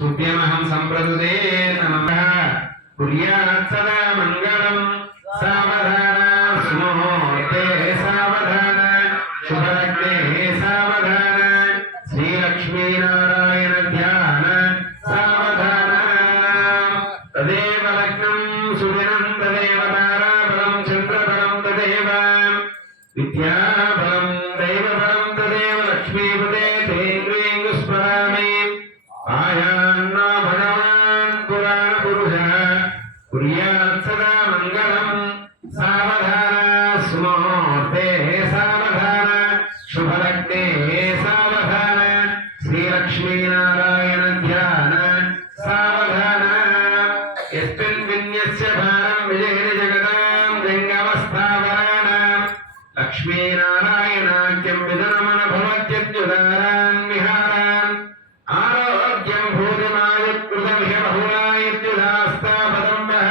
तुभ्यमहं सम्प्रदुदे नमः कुर्यात् सदा मङ्गलम् सावधाना सुनो ते सावधान शुभलग्ने सावधान श्रीलक्ष्मीनारायणध्यान सावधान तदेव लग्नम् सुदिनम् तदेव ताराफलम् चन्द्रफलम् तदेव विद्याफलम् दैवफलम् तदेव लक्ष्मीपदे तेन्द्रेन्दुस्मरामि आया ते मे सावधान ध्यान सावधान यस्मिन् विन्यस्य भारं विजयति जगतां जङ्गमस्थावराणां लक्ष्मीनारायणाख्यं विदनमन भवत्यद्युदारान् विहारान् आरोग्यं भूतिमायत्कृतमिह बहुलायत्युदास्तापदं वः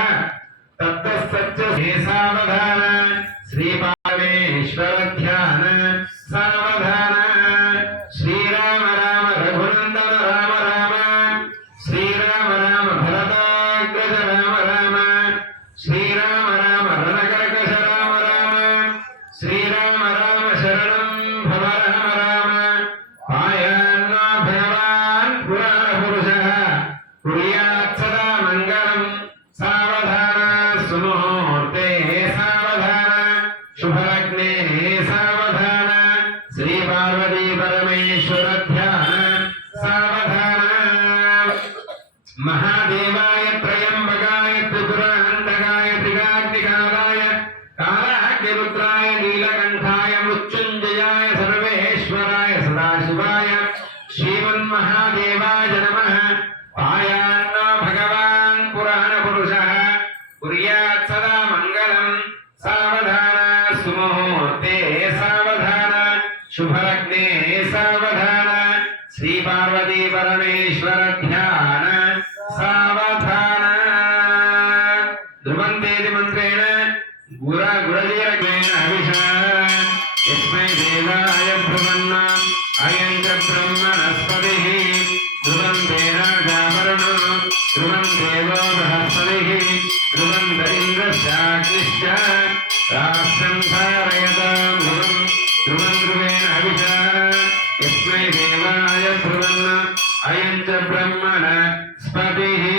فبه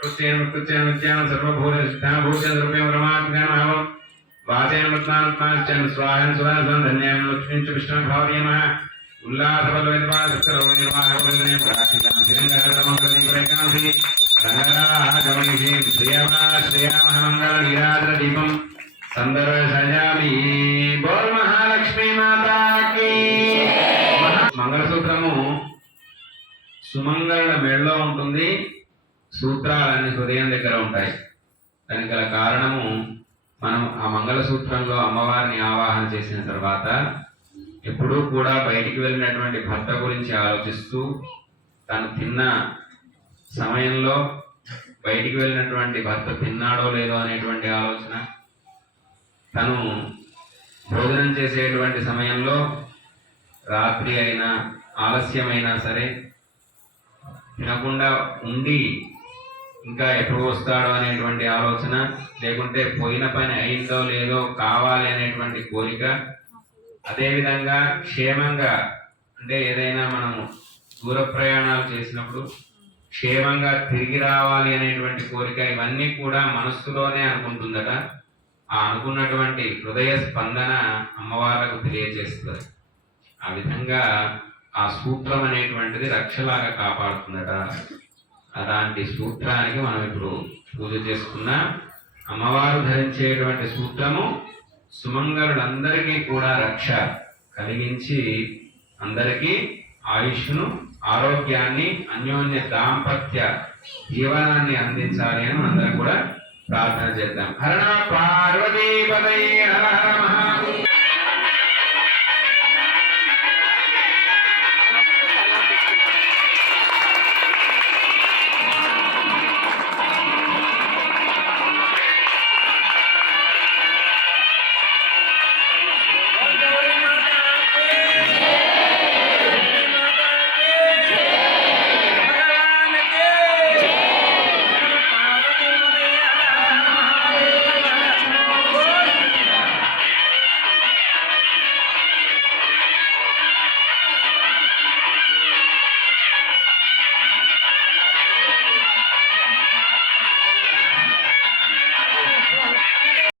కృత్యేన కృత్యేన నిత్యాన సర్వభూత జ్ఞానభూషణ రూపేణ పరమాత్మజ్ఞానం వాచేన రత్నారత్నాశ్చన స్వాహం స్వాహం ధన్యాం లక్ష్మీం చ విష్ణు దీపం ఉల్లాసఫలవిర్వాసత్రౌనిర్వాహమంగళీపురైకాంసి సందర్శయామి బోల్ మహాలక్ష్మీ మాతాకి మంగళసూత్రము సుమంగళ మెళ్ళలో ఉంటుంది. సూత్రాలన్నీ హృదయం దగ్గర ఉంటాయి. దానికి గల కారణము మనం ఆ మంగళసూత్రంలో అమ్మవారిని ఆవాహన చేసిన తర్వాత ఎప్పుడూ కూడా బయటికి వెళ్ళినటువంటి భర్త గురించి ఆలోచిస్తూ తను తిన్న సమయంలో బయటికి వెళ్ళినటువంటి భర్త తిన్నాడో లేదో అనేటువంటి ఆలోచన తను భోజనం చేసేటువంటి సమయంలో రాత్రి అయినా ఆలస్యమైనా సరే తినకుండా ఉండి ఇంకా ఎప్పుడు వస్తాడో అనేటువంటి ఆలోచన లేకుంటే పోయిన పని అయిందో లేదో కావాలి అనేటువంటి కోరిక. అదేవిధంగా క్షేమంగా అంటే ఏదైనా మనము దూర ప్రయాణాలు చేసినప్పుడు క్షేమంగా తిరిగి రావాలి అనేటువంటి కోరిక ఇవన్నీ కూడా మనస్సులోనే అనుకుంటుందట. ఆ అనుకున్నటువంటి హృదయ స్పందన అమ్మవార్లకు తెలియజేస్తుంది. ఆ విధంగా ఆ సూత్రం అనేటువంటిది రక్షలాగా కాపాడుతుందట. అలాంటి సూత్రానికి మనం ఇప్పుడు పూజ చేసుకున్న అమ్మవారు ధరించేటువంటి సూత్రము సుమంగళులందరికీ కూడా రక్ష కలిగించి అందరికీ ఆయుష్ను ఆరోగ్యాన్ని అన్యోన్య దాంపత్య జీవనాన్ని అందించాలి అని అందరం కూడా ప్రార్థన చేద్దాం. హరణ పార్వతీ హర హర మహా